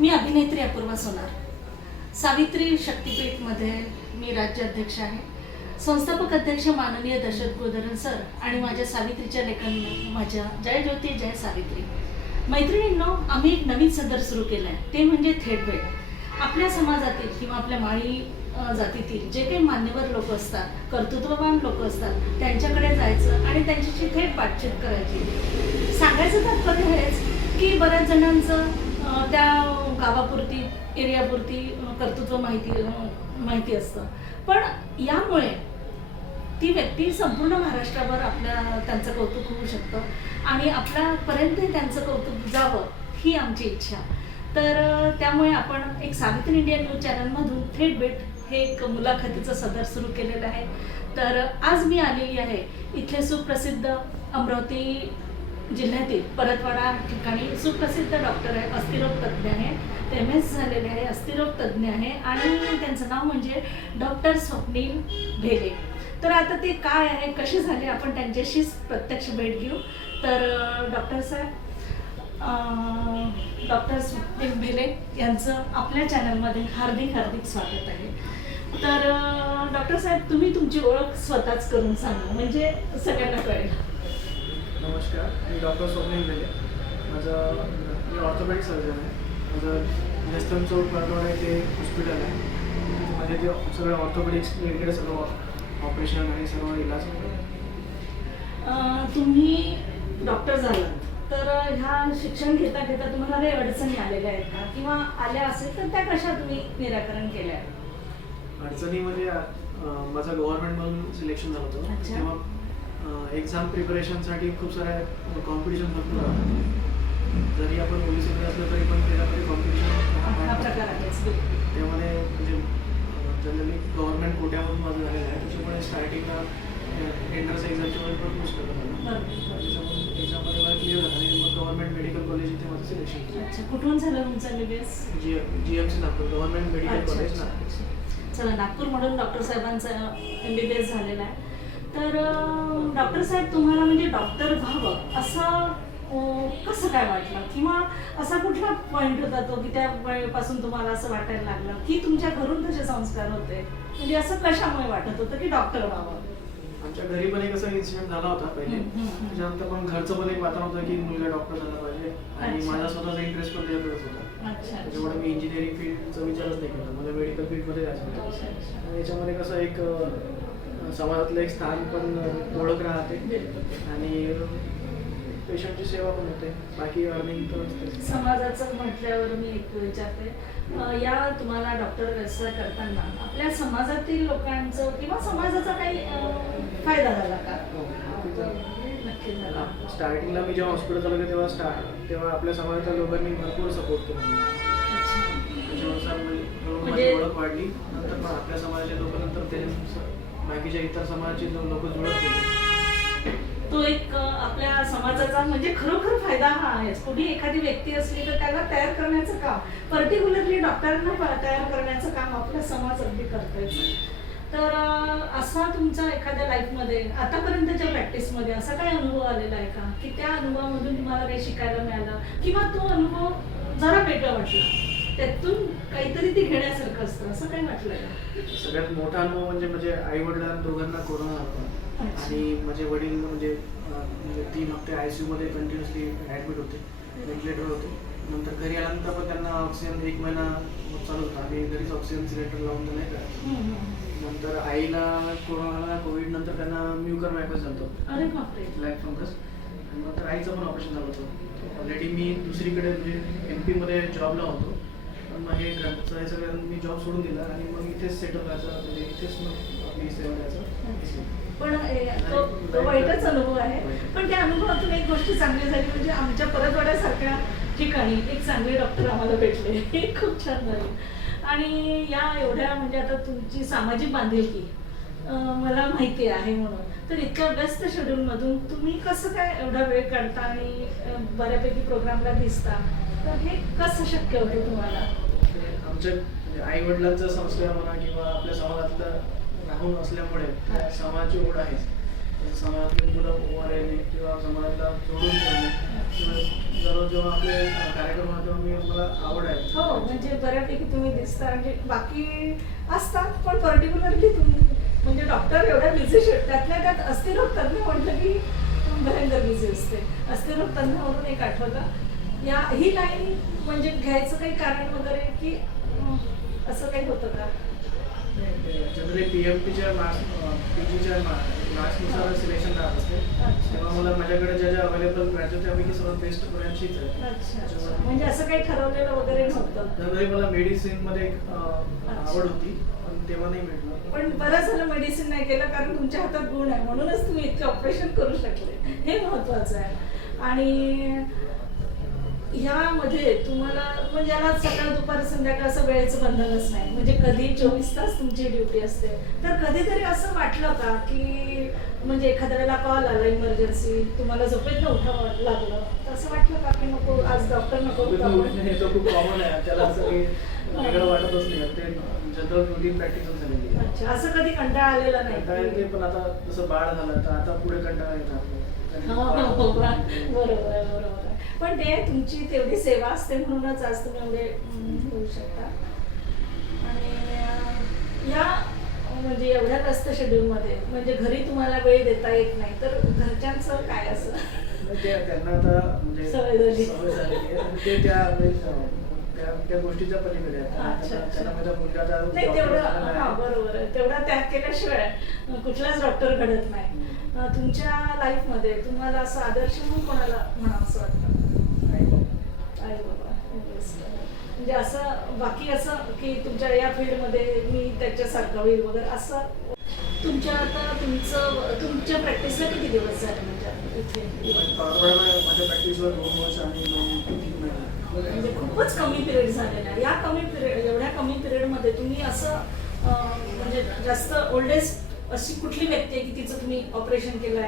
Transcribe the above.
मी अभिनेत्री अपूर्वा सोनार. सावित्री शक्तीपीठमध्ये मी राज्याध्यक्ष आहे. संस्थापक अध्यक्ष माननीय दशरथ गुरुधरन सर आणि माझ्या सावित्रीच्या लेखन माझ्या जय ज्योती जय सावित्री. मैत्रिणींनो आम्ही एक नवीन सदर सुरू केलं आहे ते म्हणजे थेट भेट. आपल्या समाजातील किंवा आपल्या माळी जातीतील जे काही मान्यवर लोक असतात कर्तृत्ववान लोक असतात त्यांच्याकडे जायचं आणि त्यांच्याशी थेट बातचीत करायची. सांगायचं तात्पर्य हेच की बऱ्याच जणांचं त्या गावापुरती एरियापुरती कर्तृत्व माहिती माहिती असतं. पण यामुळे ती व्यक्ती संपूर्ण महाराष्ट्राभर आपल्या त्यांचं कौतुक होऊ शकतं आणि आपल्यापर्यंत त्यांचं कौतुक जावं ही आमची इच्छा. तर त्यामुळे आपण एक सावित्री इंडिया न्यूज चॅनलमधून थेट भेट हे एक मुलाखतीचं सदर सुरू केलेलं आहे. तर आज मी आलेली आहे इथले सुप्रसिद्ध अमरावती जिल्ह्यातील परतवाडा ठिकाणी सुप्रसिद्ध डॉक्टर आहे अस्थिरोग तज्ज्ञ आहे. एम एस झालेले आहे अस्थिरोग तज्ज्ञ आहे आणि त्यांचं नाव म्हणजे डॉक्टर स्वप्नील भेले. तर आता ते काय आहे कसे झाले आपण त्यांच्याशीच प्रत्यक्ष भेट घेऊ. तर डॉक्टर साहेब डॉक्टर स्वप्नील भेले यांचं आपल्या चॅनलमध्ये हार्दिक हार्दिक स्वागत आहे. तर डॉक्टर साहेब तुम्ही तुमची ओळख स्वतःच करून सांगा. म्हणजे सगळ्यांना कळेल. नमस्कार मी डॉक्टर स्वप्नील बेले. माझं मी ऑर्थोपेडिक सर्जन आहे. माझं जस्तम चौक परतवाडा इथे हॉस्पिटल आहे. माझे ते सगळं ऑर्थोपेडिक्स रिलेटेड सगळं ऑपरेशन आणि सर्व इलाज. तुम्ही डॉक्टर झालात. तर ह्या शिक्षण घेता घेता तुम्हाला काही अडचणी आलेल्या आहेत का? किंवा आल्या असेल तर त्या कशा तुम्ही निराकरण केल्या? अडचणीमध्ये अं, माझं गव्हर्नमेंटमधून सिलेक्शन झालं होतं. तेव्हा एक्झाम प्रिपरेशनसाठी खूप साऱ्या कॉम्पिटिशन भरपूर राहतात जरी आपण पोलिसमध्ये असलं तरी पण त्याच्यामध्ये हा कॉम्पिटिशन त्यामध्ये म्हणजे जनरली गव्हर्नमेंट कोट्यामधून माझं झालेलं आहे. त्याच्यामुळे स्टार्टिंगला एंट्रन्स एक्झामच्या वेळी पण बरं. त्याच्यामुळे एक्झाममध्ये मला क्लिअर झालं आणि मग गव्हर्नमेंट मेडिकल कॉलेज इथे माझं सिलेक्शन कुठून झालं तुमचं जी G M C Nagpur government medical college Nagpur. चला नागपूर म्हणून डॉक्टर साहेबांचं एम बी बी एस झालेलं आहे. तर डॉक्टर साहेब तुम्हाला म्हणजे डॉक्टर व्हावं असं कसं काय वाटलं? किंवा असा कुठला पॉईंट होता तो की त्या वेळेपासून तुम्हाला असं वाटायला लागलं की तुमच्या घरून तसे संस्कार होते? म्हणजे असं कशामुळे वाटत होतं की डॉक्टर व्हावं? आमच्या घरी पण एक असा इन्सिडेंट झाला होता पहिले. त्याच्यानंतर पण घरचं पण एक वातावरण होतं की मुलगा डॉक्टर झाला पाहिजे आणि. माझा स्वतःचा इंटरेस्ट पण त्याच्यातच होता. त्याच्यामुळे मी इंजिनिअरिंग फील्डचा विचारच नाही केला. मला मेडिकल फील्डमध्ये जायचं याच्यामध्ये कसं एक समाजातलं एक स्थान पण ओळख राहते. आणि पेशंटची सेवा पण होते. बाकी अर्निंग तर असतेच. समाजाचं म्हटल्यावर मी एक विचारते. या तुम्हाला डॉक्टर व्यवसाय करताना आपल्या समाजातील लोकांचं किंवा समाजाचा काही फायदा झाला का? हो, नक्कीच झाला. नक्की झाला. स्टार्टिंगला मी जेव्हा हॉस्पिटल चालू केलं तेव्हा स्टार्ट तेव्हा आपल्या समाजाच्या लोकांनी भरपूर सपोर्ट केला. त्याच्यानुसार म्हणजे ओळख वाढली. नंतर आपल्या समाजाच्या लोकांनंतर ते स- बाकीच्या इतर समाजाचे लोक जुळत गेले. तो एक आपल्या समाजाचा म्हणजे खरोखर फायदा हा आहे कुठे एखादी व्यक्ती असली तर त्याला तयार करण्याचं काम. पर्टिक्युलरली डॉक्टरांना तयार करण्याचं काम आपला समाज अगदी करतोय तर असा तुमचा एखाद्या लाईफमध्ये आतापर्यंतच्या प्रॅक्टिसमध्ये असा काय अनुभव आलेला आहे का? की त्या अनुभवामधून तुम्हाला काही शिकायला मिळालं? किंवा तो अनुभव जरा वेगळा वाटला? त्यातून काहीतरी ते घेण्यासारखं असतं असं काही वाटलं का सगळ्यात मोठा अनुभव म्हणजे म्हणजे आई वडिलांना दोघांना कोरोना होता. आणि माझे वडील म्हणजे म्हणजे तीन हप्ते आय सी मध्ये कंटिन्युअसली ॲडमिट होते व्हेंटिलेटर होते. नंतर घरी आल्यानंतर पण त्यांना ऑक्सिजन एक महिना चालू होता. आणि घरीच ऑक्सिजन सिलेंडर लावून तर नाही का. नंतर आईला कोरोना कोविड नंतर त्यांना म्युकर मॅपस झालं ब्लॅक फंगस आणि नंतर आईचं पण ऑपरेशन झालं होतं. ऑलरेडी मी दुसरीकडे म्हणजे एम पीमध्ये जॉबला होतो. पण मग हे घरचं हे सगळं मी जॉब सोडून दिला आणि मग इथेच सेटल व्हायचं म्हणजे इथेच मग आपली सेवा द्यायचं. पण तो तो वाईटच अनुभव आहे. पण त्या अनुभवातून एक गोष्ट चांगली झाली म्हणजे आमच्या परतवाड्यासारख्या ठिकाणी एक चांगले डॉक्टर आम्हाला भेटले. हे खूप छान झाले. आणि या एवढ्या म्हणजे आता तुमची सामाजिक बांधिलकी मला माहिती आहे म्हणून. तर इतक्या व्यस्त शेड्यूलमधून तुम्ही कसं काय एवढा वेळ काढता आणि बऱ्यापैकी प्रोग्रामला दिसता? तर हे कसं शक्य होतं तुम्हाला? आमच्या आई वडिलांचा संस्कार म्हणा किंवा आपल्या समाजातलं राहून असल्यामुळे समाजाची ओढ आहे. समाजातली मुलं उभा राहणे किंवा समाजाला जोडून ठेवणे दररोज जेव्हा आपले अं, कार्यक्रम होतात तेव्हा मी मला आवड आहे. हो म्हणजे बऱ्यापैकी तुम्ही दिसता. म्हणजे बाकी असतात पण पर्टिक्युलरली तुम्ही म्हणजे डॉक्टर एवढ्या बिझी त्यातल्या त्यात अस्थिरोग तज्ञ म्हटलं की भयंकर बिझी असते. अस्थिरोग तज्ञावरून एक आठवलं या ही लाईन म्हणजे घ्यायचं काही कारण वगैरे की असं काही होतं का? जनरली पी एम पीच्या मार्क्स पी जीच्या मार्क्सनुसार सिलेक्शन राहत असते. अच्छा. तेव्हा मला माझ्याकडे ज्या ज्या अवेलेबल मिळायच्या त्यापैकी सर्वात बेस्ट ब्रँचीच आहे. म्हणजे असं काही ठरवलेलं वगैरे नव्हतं. जनरली मला मेडिसिनमध्ये एक अं, आवड होती पण तेव्हा नाही भेटलं. पण बरं झालं मेडिसिन नाही केलं कारण तुमच्या हातात गुण आहे. म्हणूनच तुम्ही इतके ऑपरेशन करू शकले. हे महत्वाचं आहे. आणि ह्यामध्ये तुम्हाला म्हणजे याला सकाळ दुपार संध्याकाळ असं वेळेचं बंधनच नाही. म्हणजे कधी चोवीस तास तुमची ड्युटी असते. तर कधीतरी असं वाटलं का की म्हणजे एखाद्या वेळेला कॉल आला इमर्जन्सी तुम्हाला झोपेत उठावं लागलं तर असं वाटलं का की नको आज डॉक्टर नको? उठणं हे तर खूप कॉमन आहे. त्याला असं काही वेगळं वाटतच नाही. ते जनरल रुटीन झालेली अच्छा असं कधी कंटाळा आलेला नाही पण आता जसं बाळ झालं तर आता पुढे कंटाळा येणार नाही. बरोबर आहे बरोबर आहे पण ते तुमची तेवढी सेवा असते म्हणूनच आज तुम्ही हम्म, होऊ शकता. आणि या म्हणजे एवढ्या व्यस्त शेड्यूलमध्ये म्हणजे घरी तुम्हाला वेळ देता येत नाही तर घरच्यांचं काय असं? त्यांना आता म्हणजे सवय झाली. ते त्या म्हणजे, त्या गोष्टीच्या पलीकडे त्यांना- माझ्या तेवढं हा. बरोबर. आहे तेवढा त्याग केल्याशिवाय कुठलाच डॉक्टर घडत नाही. तुमच्या लाईफमध्ये तुम्हाला असं आदर्श म्हणून कोणाला म्हणा असं वाटतं? आई बाबा. म्हणजे असं बाकी असं की तुमच्या या फील्डमध्ये मी त्याच्यासारखं होईल वगैरे असं? तुमच्या आता तुमचं तुमच्या प्रॅक्टिसला किती दिवस झाले म्हणजे इथे? पण पावसाळ्याला माझ्या प्रॅक्टिसवर दोन वर्ष आणि दोन तीन म्हणजे खूपच कमी पिरियड झालेला या कमी पिरियड एवढ्या कमी पिरियडमध्ये तुम्ही असं म्हणजे जास्त ओल्डेस्ट अशी कुठली व्यक्ती आहे की तिचं तुम्ही ऑपरेशन केलं आहे